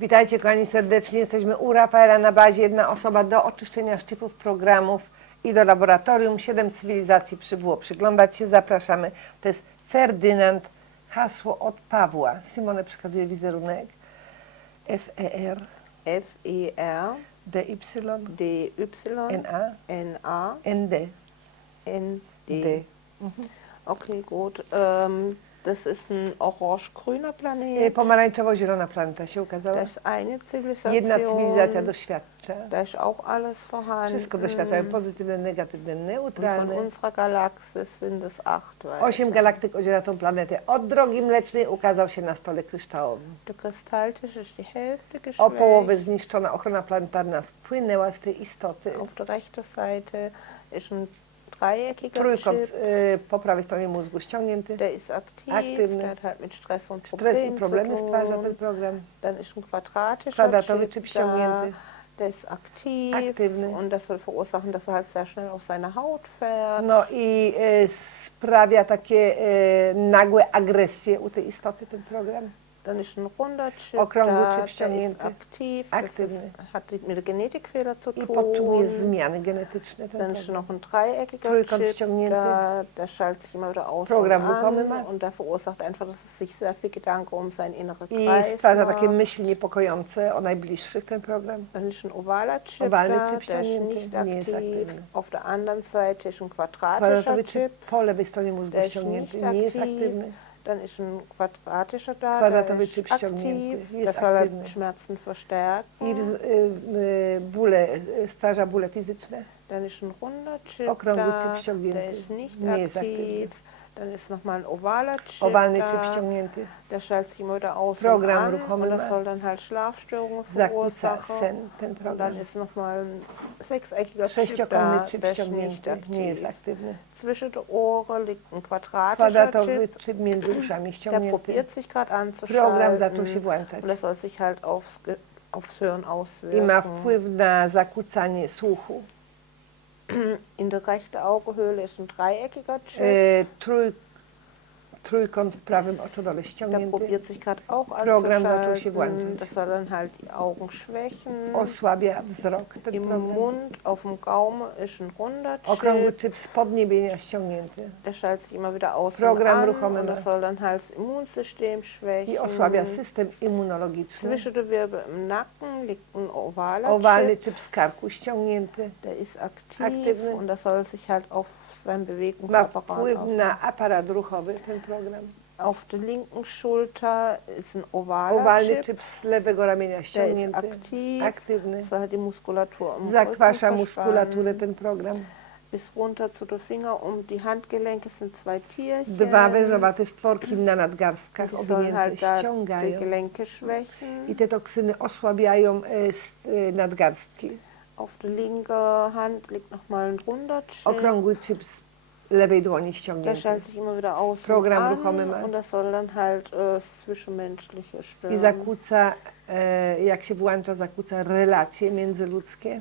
Witajcie kochani serdecznie. Jesteśmy u Rafaela na bazie jedna osoba do oczyszczenia szczypów programów i do laboratorium. Siedem cywilizacji przybyło przyglądać się. Zapraszamy. To jest Ferdynand. Hasło od Pawła. Simone przekazuje wizerunek. F-E-R F-E-R, D-Y D-Y, N-A N-A, N-D N-D. D. Okay, gut. Ähm, das ist ein orange-grüner E, Planet. Pomarańczowo-zielona planeta się ukazała. Da ist eine Zivilisation. Jedna cywilizacja doświadcza. Da ist auch alles vorhanden. Wszystko doświadczają pozytywne, negatywne, Und von neutralne. unserer Galaxis sind es acht weiter. Osiem galaktyk odziera tą planetę. Od drogi mlecznej ukazał się na stole kryształowym. Der Kristalltisch ist die Hälfte O połowę geschwächt. zniszczona ochrona planetarna spłynęła z tej istoty. Auf der rechten Seite ist ein Trójkąt y, po prawej stronie mózgu ściągnięty. Der ist aktiv, Aktywny. der hat halt mit Stress und Stres i Problemen problemy zu stwarza tun. ten program. Dann ist ein quadratischer Kwadratowy Chip da, ściągnięty. der ist aktiv Aktywny. und das soll verursachen, dass er halt sehr schnell auf seine Haut fährt. No i y, sprawia takie y, nagłe agresje u tej istoty ten program. Dann ist ein runder Chip da, der ist aktiv, das ist, Aktywny. hat mit Genetikfehler zu I tun. podtrzymuje zmiany genetyczne ten Dann ist program. noch ein dreieckiger Trójkąt Chip ściągnięty. da, der schaltet sich immer wieder aus Program und ruchomy an und der verursacht einfach, dass es sich sehr viel Gedanken um sein innerer I Kreis stwarza takie macht. myśli niepokojące o najbliższych ten program. Dann ist ein ovaler Chip Owalny da, Chip der ist ściągnięty, nicht nie jest aktiv. aktywny. Auf der anderen Seite ist ein quadratischer Kwadratowy Chip. chip po lewej stronie mózgu Der ist ściągnięty, nicht nie jest aktiv. aktywny. Dann ist ein quadratischer da, Kwadratowy der ist aktiv. jest soll aktywny. halt Schmerzen verstärken. I wz- y, y, bóle, y, stwarza bóle fizyczne. Dann ist ein runder Chip Okrągły da, chip ściągnięty. der ist nicht Nie jest aktywny. aktiv. Dann ist nochmal ein ovaler Chip Owalny da, chip ściągnięty. der schaltet sich immer wieder aus Program an ruchomy und das soll dann halt Schlafstörungen verursachen. sen ten program. dann ist nochmal ein sechseckiger Chip da, chip der ist nicht ściągnięty, nie jest aktiv. aktywny. Zwischen den Ohren liegt ein quadratischer Kwadratowy Chip, chip między uszami der probiert sich gerade Program zaczął się anzuschalten włączać. und das soll sich halt aufs, aufs Hören I auswirken. ma wpływ na zakłócanie słuchu. In der rechten Augenhöhle ist ein dreieckiger Chip, trój, trójkąt w prawym oczodole der ściągnięty. probiert sich gerade auch Program zaczął się anzuschalten. włączać. Das soll dann halt die Augen schwächen. Osłabia wzrok ten Im program. Mund, auf dem Gaumen ist ein runder Okrągły Chip. chip z podniebienia ściągnięty. Der schaltet sich immer wieder aus Program und an und das soll dann halt das Immunsystem I schwächen. osłabia system immunologiczny. Zwischen den Wirbeln im Nacken liegt ein ovaler Owalny Chip, chip z karku ściągnięty. der ist aktiv Aktywny. und das soll sich halt auf seinen Ma Bewegungsapparat auswirken. na aparat ruchowy ten program. Auf der linken Schulter ist ein ovaler Owalny Chip, chip z lewego ramienia der ist ściągnięty. aktiv, Aktywny. halt die Muskulatur Zakwasza Rücken muskulaturę ten program. Bis runter zu den Finger um die Handgelenke sind zwei Tierchen. Dwa wężowate stworki na nadgarstkach Die sollen owinięte halt da die ściągają. Gelenke schwächen. I te toksyny osłabiają e, s- e, nadgarstki. Auf der linken Hand liegt nochmal ein runder Chip. Okrągły chip z lewej dłoni Der ściągnięty. schaltet sich immer wieder aus Program und an und das soll dann halt äh, zwischenmenschliche I stören. zakłóca, e, jak się włącza, zakłóca relacje międzyludzkie.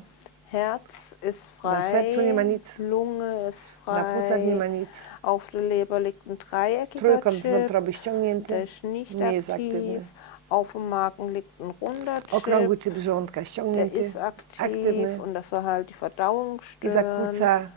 Herz ist Na sercu nie ma frei, nic, Lunge ist na płucach nie ma frei, nic. auf der Leber liegt ein dreieckiger Trójkąt z Chip, wątroby der ściągnięty. ist nicht nie jest aktywny. aktiv. Auf dem Magen liegt ein runder Okrągły Chip, chip der ist aktiv und das soll halt die Verdauung stören.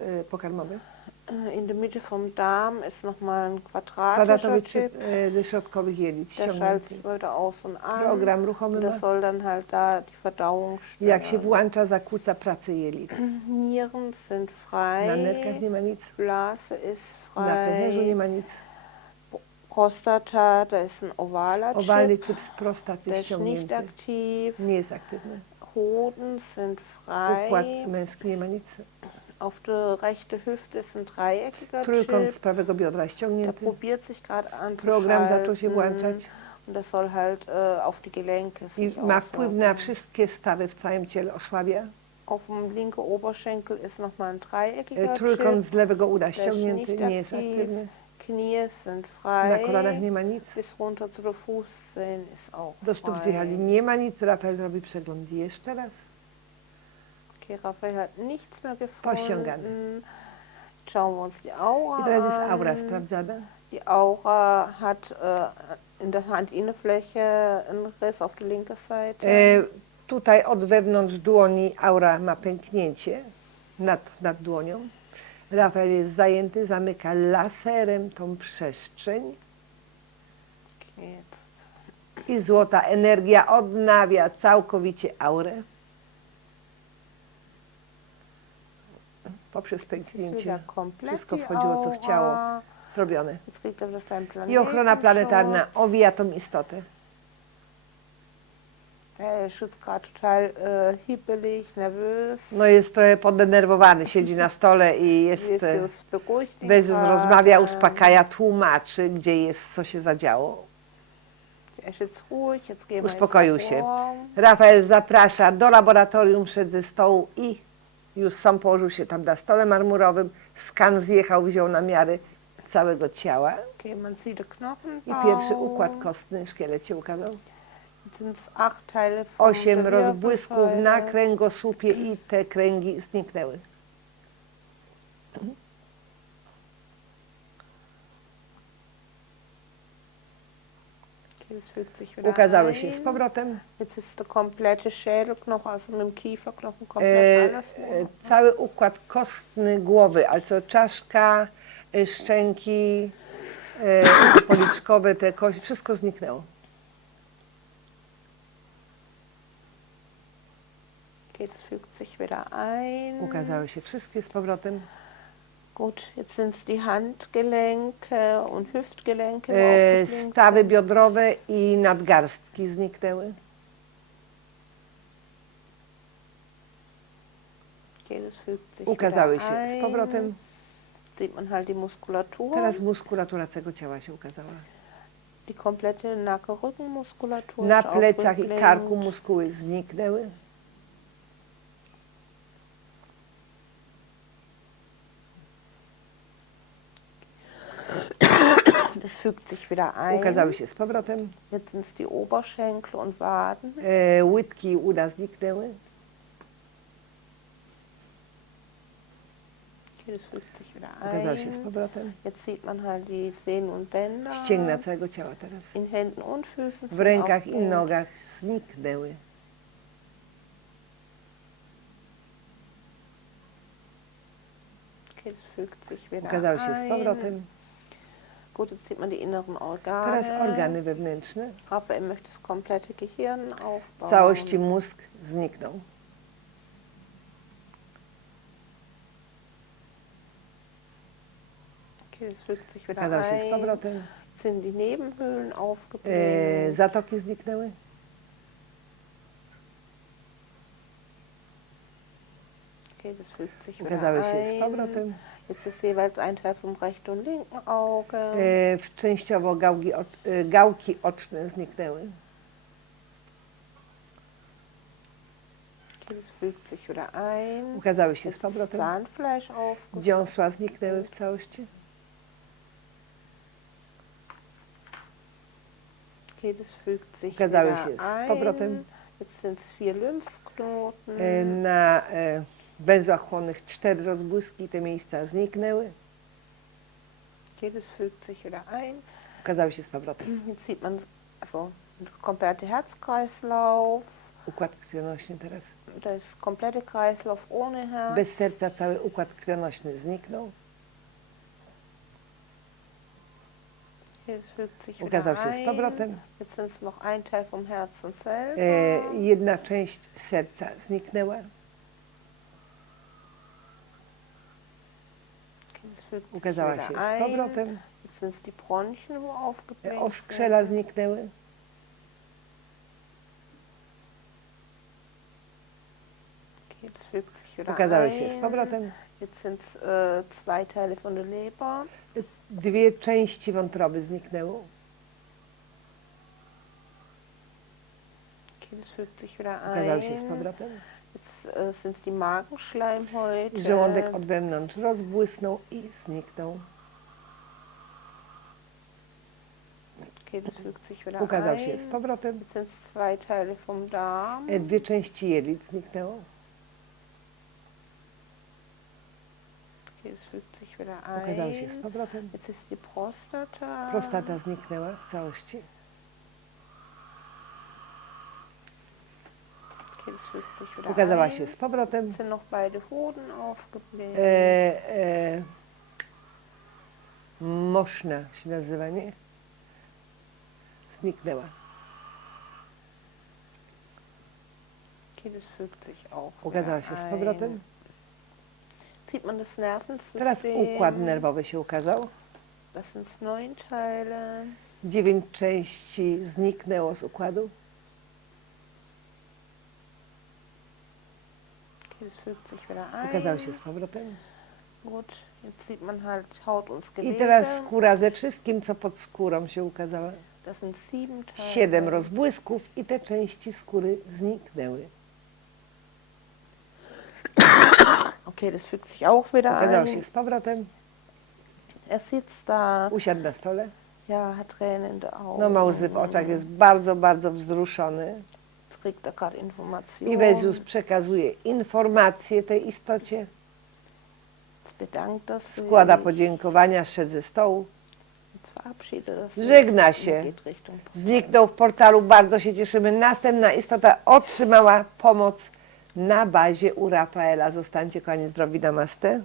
e, pokarmowy. Äh, In der Mitte vom Darm ist nochmal ein quadratischer Chip, der schaltet sich wieder aus und an. Und das soll dann halt da die Verdauung I Jak się stören. włącza, zakłóca pracę jelit. Nieren sind Na nerkach frei, nie ma nic, Blase ist na pęcherzu nie frei, ma nic. Prostata, da ist ein ovaler Owalny chip z prostaty der ist nicht ściągnięty. aktiv. Nie jest aktywny. Hoden sind Układ frei. męski nie ma nic. Auf der rechten Hüfte ist ein dreieckiger Trójkąt z Chip. prawego biodra ściągnięty. probiert sich gerade Program zaczął się anzuschalten. włączać Und das soll halt äh, auf die Gelenke i sich ma wpływ na auswirken. wszystkie stawy w całym ciele, osłabia. Auf dem linken Oberschenkel ist nochmal ein E, dreieckiger Trójkąt Chip. z lewego uda ściągnięty, nie jest aktywny. Knie sind Na kolanach frei. nie ma nic. Bis runter zu den Fußzehen ist auch Do stóp frei. zjechali nie ma nic. Rafael robi przegląd jeszcze raz. Okay, Raphael hat nichts mehr gefunden. Schauen wir uns die Aura I teraz jest an. aura sprawdzana. Die Aura hat äh, in der Handinnenfläche ein Riss auf die linke Seite. E, tutaj od wewnątrz dłoni aura ma pęknięcie nad, nad dłonią. Rafael jest zajęty, zamyka laserem tą przestrzeń i złota energia odnawia całkowicie aurę. Poprzez pęknięcie wszystko wchodziło, co chciało. Zrobione. I ochrona planetarna owija tą istotę. Hibbelig, nervös. No jest trochę podenerwowany, siedzi na stole i jest... e, Jesus beruhigt ihn Bezus gerade. rozmawia, uspokaja, tłumaczy, gdzie jest, co się zadziało. Er ist jetzt ruhig, jetzt gehen wir ins Uspokoił się. Labor. Rafael zaprasza do laboratorium, szedł ze stołu i już sam położył się tam na stole marmurowym. Skan zjechał, wziął namiary całego ciała Okay, man sieht den i Knochenbau. pierwszy układ kostny, szkielet się ukazał. Osiem rozbłysków na kręgosłupie i te kręgi zniknęły. Ukazały się z powrotem. E, e, cały układ kostny głowy, also czaszka, e, szczęki, e, policzkowe, te kości, wszystko zniknęło. Das fügt sich wieder ein. Ukazały się wszystkie z powrotem. Gut, jetzt sind es die Handgelenke und Hüftgelenke. E, aufgeblinkt stawy sind. biodrowe i nadgarstki zniknęły. Okay, das fügt sich Ukazały wieder się ein. z powrotem. Sieht man halt die Muskulatur, Teraz muskulatura całego ciała się ukazała. die komplette Nacken-Rückenmuskulatur. Na ist plecach i karku muskuły zniknęły. Das fügt sich wieder ein. Ukazały się z powrotem. Jetzt sind es die Oberschenkel und Waden. E, łydki uda zniknęły. Okay, das fügt sich wieder Ukazały się z ein. powrotem. Jetzt sieht man halt die Sehnen und Bänder. Ścięgna całego ciała teraz. In Händen und Füßen. W rękach i nogach zniknęły. Okay, das fügt sich wieder Ukazały się z ein. powrotem. Gut, jetzt sieht man die inneren Organe. Teraz organy wewnętrzne. Raphael möchte das komplette Gehirn aufbauen. całości mózg zniknął. Okay, das fügt sich wieder się z ein. powrotem. Jetzt sind die Nebenhöhlen E, aufgebläht. zatoki zniknęły. Das fügt sich wieder Ukazały się z ein. powrotem. Jetzt ist jeweils ein Teil vom rechten und linken Auge. E, w- częściowo gałki, e, gałki oczne zniknęły. Das fügt sich wieder ein. Ukazały się z powrotem. Zahnfleisch aufgebläht. Dziąsła zniknęły w całości. Okay, das fügt sich Ukazały wieder się z ein. powrotem. Jetzt sind es vier Lymphknoten. E, na e, węzłach chłonnych cztery rozbłyski, te miejsca zniknęły. Das fügt sich wieder ein. Ukazały się z powrotem. Jetzt sieht man also komplette Herzkreislauf. Układ krwionośny teraz. Da ist komplette Kreislauf ohne Herz. Bez serca cały układ krwionośny zniknął. Ukazał się z powrotem. Jetzt noch ein Teil vom Herzen selber. E, jedna część serca zniknęła. Okay, das fügt sich Ukazała się z powrotem. Oskrzela zniknęły. Ukazały się z powrotem. Jetzt sind es zwei Teile von der Leber. Dwie części wątroby zniknęły. Ukazały się z powrotem. Sind die Magenschleimhäute. Żołądek od wewnątrz rozbłysnął i zniknął. Wieder Ukazał się z powrotem. E, Dwie części jelit zniknęło. Ukazał się z powrotem. Prostata zniknęła w całości. Okay, das fügt sich wieder Ukazała się z powrotem. E, e, Moszna się nazywa, nie? Zniknęła. Ukazała się z powrotem. Sieht man das Nervensystem? Teraz układ nerwowy się ukazał. Das sind neun Teile. Dziewięć części zniknęło z układu. Sich wieder ein. Ukazał się z powrotem. Gut, jetzt sieht man halt Haut und I teraz skóra ze wszystkim, co pod skórą się ukazała. Das sind sieben Teile. Siedem rozbłysków i te części skóry zniknęły. Okay, das fügt sich auch wieder Ukazał się ein. z powrotem. Er sitzt da, Usiadł na stole. ja, hat Tränen in den Augen. No ma łzy w oczach, jest bardzo, bardzo wzruszony. Er gerade Informationen. I Wezus przekazuje informacje tej istocie. Bedankt sich. Składa podziękowania, szedł ze stołu. Żegna się. Zniknął w portalu, bardzo się cieszymy. Następna istota otrzymała pomoc na bazie u Rafaela. Zostańcie kochani zdrowi, namaste.